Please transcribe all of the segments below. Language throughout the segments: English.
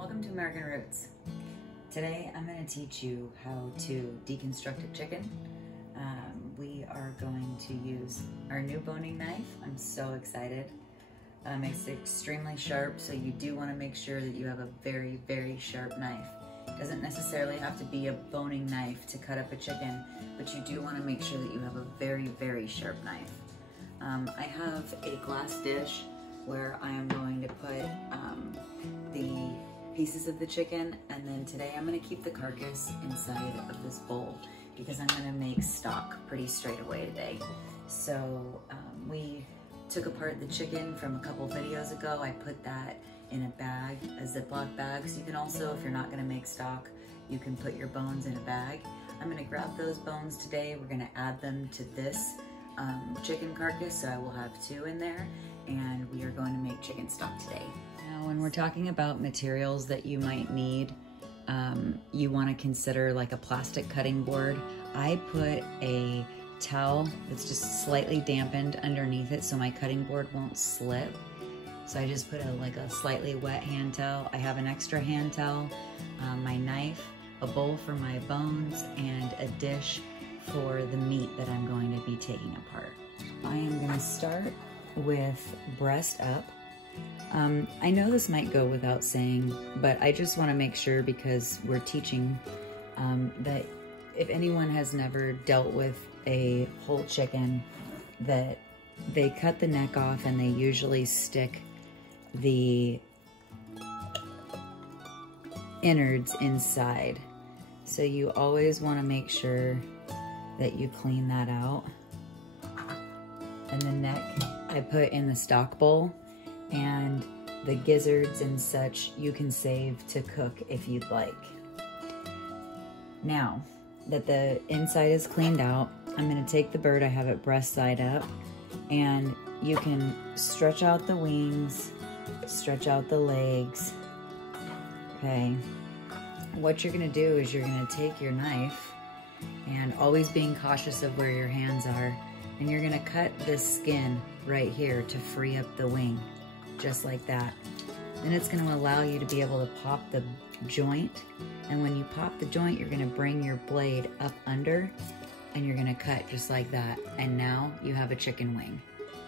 Welcome to American Roots. Today I'm going to teach you how to deconstruct a chicken. We are going to use our new boning knife. I'm so excited. It's extremely sharp, so you do want to make sure that you have a very, very sharp knife. It doesn't necessarily have to be a boning knife to cut up a chicken, but you do want to make sure that you have a very, very sharp knife. I have a glass dish where I am going to put the pieces of the chicken, and then today I'm going to keep the carcass inside of this bowl because I'm going to make stock pretty straight away today. So we took apart the chicken from a couple videos ago. I put that in a bag, a Ziploc bag. So you can also, if you're not going to make stock, you can put your bones in a bag. I'm going to grab those bones today. We're going to add them to this chicken carcass, so I will have 2 in there, and we are going to make chicken stock today. Now, when we're talking about materials that you might need, you want to consider like a plastic cutting board. I put a towel that's just slightly dampened underneath it so my cutting board won't slip. So I just put a slightly wet hand towel. I have an extra hand towel, my knife, a bowl for my bones, and a dish for the meat that I'm going to be taking apart. I am going to start with breast up. I know this might go without saying, but I just want to make sure, because we're teaching, that if anyone has never dealt with a whole chicken, that they cut the neck off and they usually stick the innards inside. So you always want to make sure that you clean that out. And the neck I put in the stock bowl, and the gizzards and such you can save to cook if you'd like. Now that the inside is cleaned out, I'm going to take the bird, I have it breast side up, and you can stretch out the wings, stretch out the legs. Okay, what you're going to do is you're going to take your knife, and always being cautious of where your hands are, and you're going to cut this skin right here to free up the wing, just like that. Then it's going to allow you to be able to pop the joint, and when you pop the joint, you're going to bring your blade up under, and you're going to cut just like that, and now you have a chicken wing.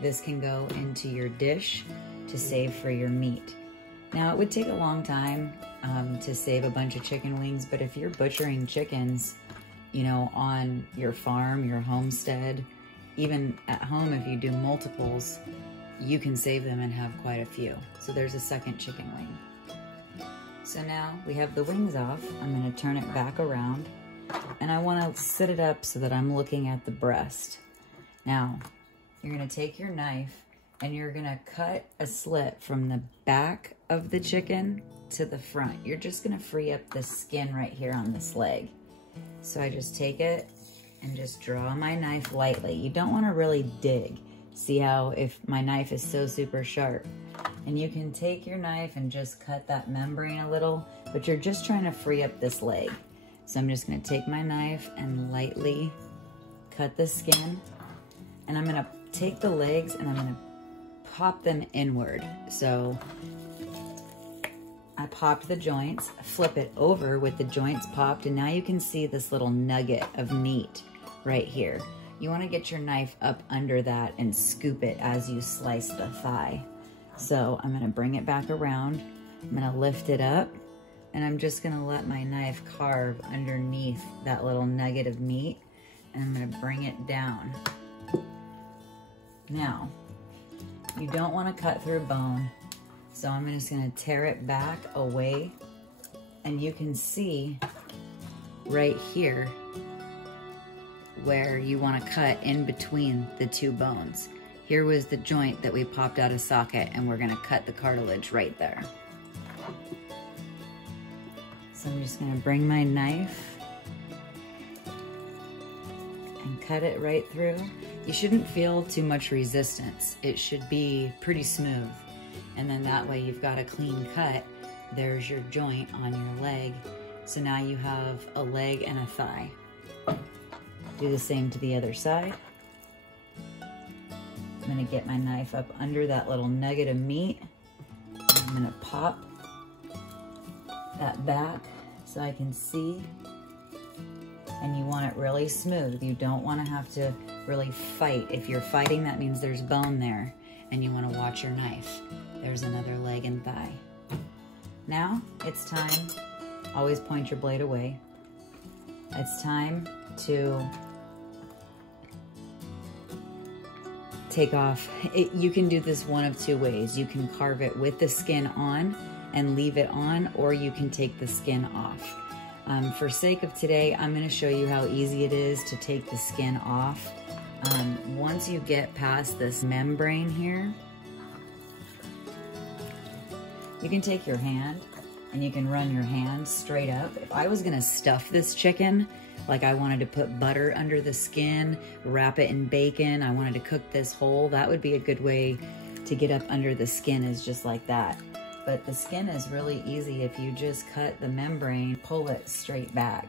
This can go into your dish to save for your meat. Now, it would take a long time to save a bunch of chicken wings, but if you're butchering chickens, you know, on your farm, your homestead, even at home, if you do multiples, you can save them and have quite a few. So there's a second chicken wing. So now we have the wings off. I'm going to turn it back around, and I want to sit it up so that I'm looking at the breast. Now, you're going to take your knife and you're going to cut a slit from the back of the chicken to the front. You're just going to free up the skin right here on this leg. So I just take it and just draw my knife lightly. You don't want to really dig. See how if my knife is so super sharp? And you can take your knife and just cut that membrane a little, but you're just trying to free up this leg. So I'm just going to take my knife and lightly cut the skin, and I'm going to take the legs and I'm going to pop them inward. So I popped the joints, flip it over with the joints popped, and now you can see this little nugget of meat right here. You want to get your knife up under that and scoop it as you slice the thigh. So I'm going to bring it back around. I'm going to lift it up, and I'm just going to let my knife carve underneath that little nugget of meat, and I'm going to bring it down. Now, you don't want to cut through bone, so I'm just going to tear it back away, and you can see right here where you want to cut in between the 2 bones. Here was the joint that we popped out of socket, and we're going to cut the cartilage right there. So I'm just going to bring my knife and cut it right through. You shouldn't feel too much resistance. It should be pretty smooth. And then that way you've got a clean cut. There's your joint on your leg. So now you have a leg and a thigh. Do the same to the other side. I'm gonna get my knife up under that little nugget of meat. I'm gonna pop that back so I can see. And you want it really smooth. You don't want to have to really fight. If you're fighting, that means there's bone there, and you want to watch your knife. There's another leg and thigh. Now it's time, always point your blade away. It's time to take off. You can do this one of two ways. You can carve it with the skin on and leave it on, or you can take the skin off. For sake of today, I'm going to show you how easy it is to take the skin off. Once you get past this membrane here, you can take your hand and you can run your hand straight up. If I was going to stuff this chicken, like I wanted to put butter under the skin, wrap it in bacon, I wanted to cook this whole, that would be a good way to get up under the skin, is just like that. But the skin is really easy if you just cut the membrane, pull it straight back.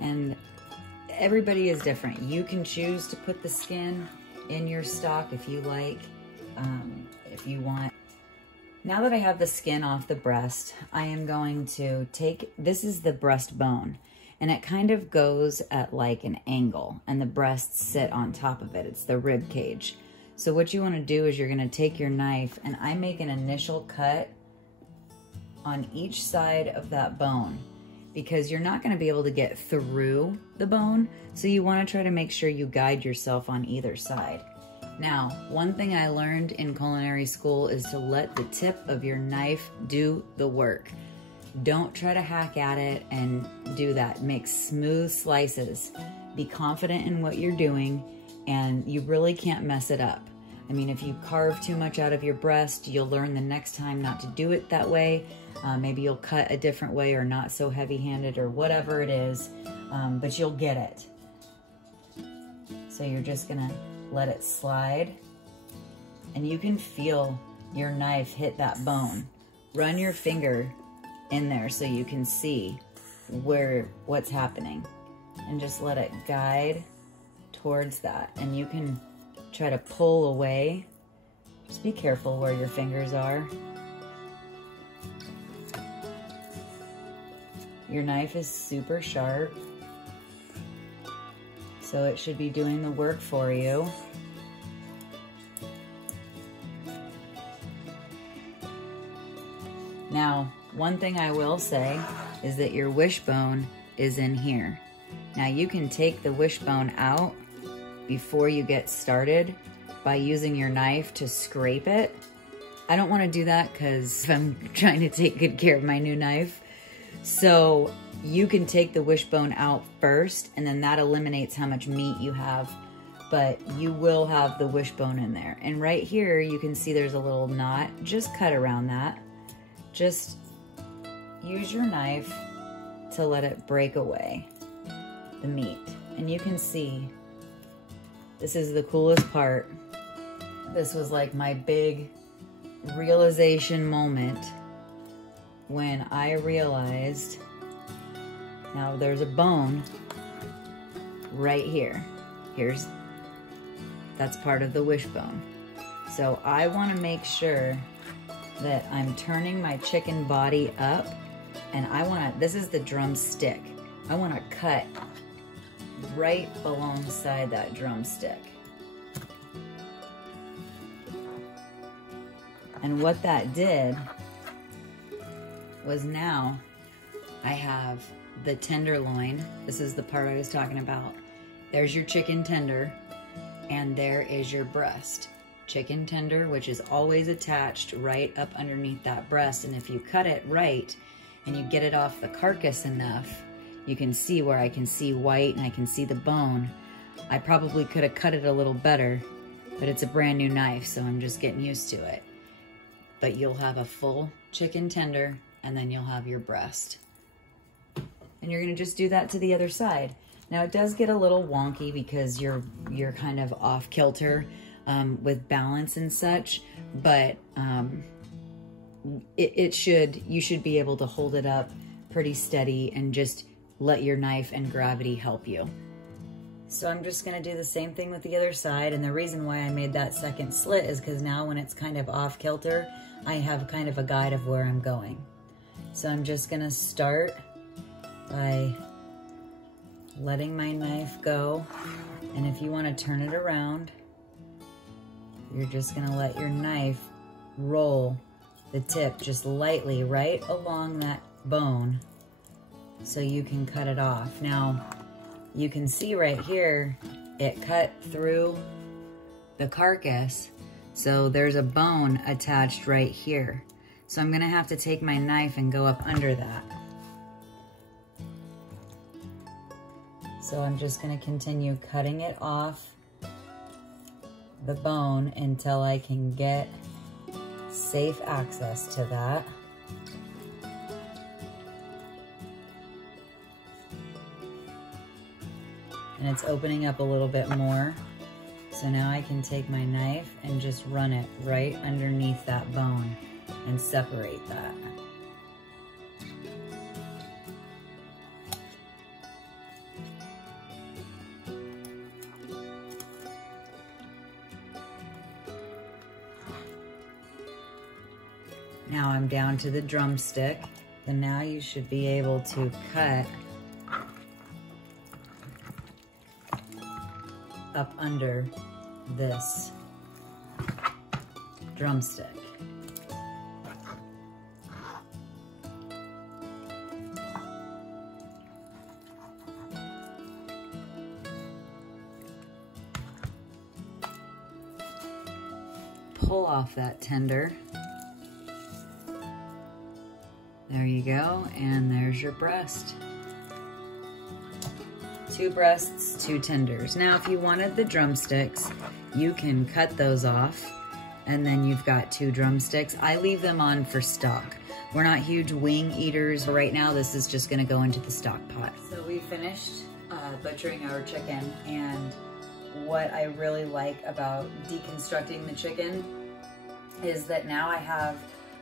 And everybody is different. You can choose to put the skin in your stock if you like, if you want. Now that I have the skin off the breast, I am going to take, this is the breastbone. And it kind of goes at like an angle, and the breasts sit on top of it. It's the rib cage. So what you want to do is you're going to take your knife, and I make an initial cut on each side of that bone, because you're not going to be able to get through the bone. So you want to try to make sure you guide yourself on either side. Now, one thing I learned in culinary school is to let the tip of your knife do the work. Don't try to hack at it and do that. Make smooth slices. Be confident in what you're doing, and you really can't mess it up. I mean, if you carve too much out of your breast, you'll learn the next time not to do it that way. Maybe you'll cut a different way, or not so heavy-handed, or whatever it is, but you'll get it. So you're just gonna let it slide, and you can feel your knife hit that bone. Run your finger in there so you can see what's happening, and just let it guide towards that. And you can try to pull away. Just be careful where your fingers are. Your knife is super sharp, so it should be doing the work for you. Now, one thing I will say is that your wishbone is in here. Now you can take the wishbone out before you get started by using your knife to scrape it. I don't want to do that because I'm trying to take good care of my new knife. So you can take the wishbone out first, and then that eliminates how much meat you have, but you will have the wishbone in there. And right here, you can see there's a little knot. Just cut around that. Just use your knife to let it break away the meat. And you can see, this is the coolest part. This was like my big realization moment when I realized, now there's a bone right here. That's part of the wishbone. So I want to make sure that I'm turning my chicken body up, and this is the drumstick. I want to cut right alongside that drumstick. And what that did was, now I have the tenderloin. This is the part I was talking about. There's your chicken tender, and there is your breast. Chicken tender, which is always attached right up underneath that breast. And if you cut it right and you get it off the carcass enough, you can see where I can see white and I can see the bone. I probably could have cut it a little better, but it's a brand new knife, so I'm just getting used to it. But you'll have a full chicken tender, and then you'll have your breast. And you're gonna just do that to the other side. Now it does get a little wonky because you're kind of off kilter with balance and such, but you should be able to hold it up pretty steady and just let your knife and gravity help you. So I'm just gonna do the same thing with the other side, and the reason why I made that second slit is because now when it's kind of off kilter, I have kind of a guide of where I'm going. So I'm just gonna start by letting my knife go, and if you wanna turn it around, you're just gonna let your knife roll the tip just lightly right along that bone so you can cut it off. Now, you can see right here, it cut through the carcass, so there's a bone attached right here. So I'm gonna have to take my knife and go up under that. So I'm just gonna continue cutting it off the bone until I can get safe access to that. And it's opening up a little bit more. So now I can take my knife and just run it right underneath that bone and separate that. Now I'm down to the drumstick, and now you should be able to cut up under this drumstick. Pull off that tender. There you go, and there's your breast. 2 breasts, 2 tenders. Now, if you wanted the drumsticks, you can cut those off, and then you've got 2 drumsticks. I leave them on for stock. We're not huge wing eaters. Right now, this is just gonna go into the stock pot. So we finished butchering our chicken, and what I really like about deconstructing the chicken is that now I have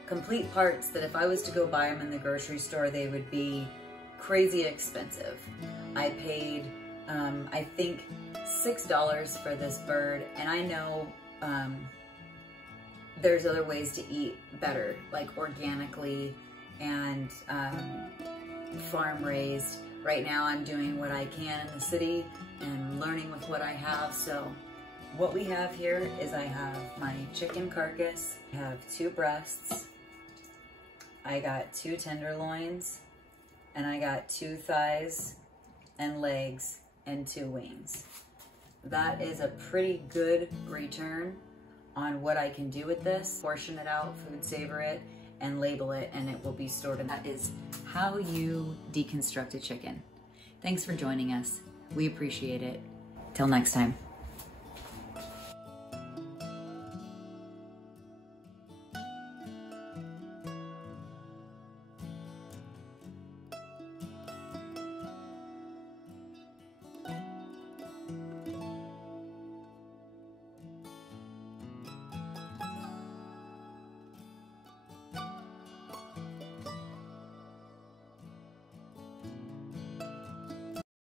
complete parts that if I was to go buy them in the grocery store, they would be crazy expensive. I paid, I think, $6 for this bird, and I know there's other ways to eat better, like organically and farm raised. Right now I'm doing what I can in the city and learning with what I have. So what we have here is I have my chicken carcass, I have 2 breasts, I got 2 tenderloins, and I got 2 thighs and legs and 2 wings. That is a pretty good return on what I can do with this. Portion it out, food savor it, and label it, and it will be stored. And that is how you deconstruct a chicken. Thanks for joining us. We appreciate it. Till next time.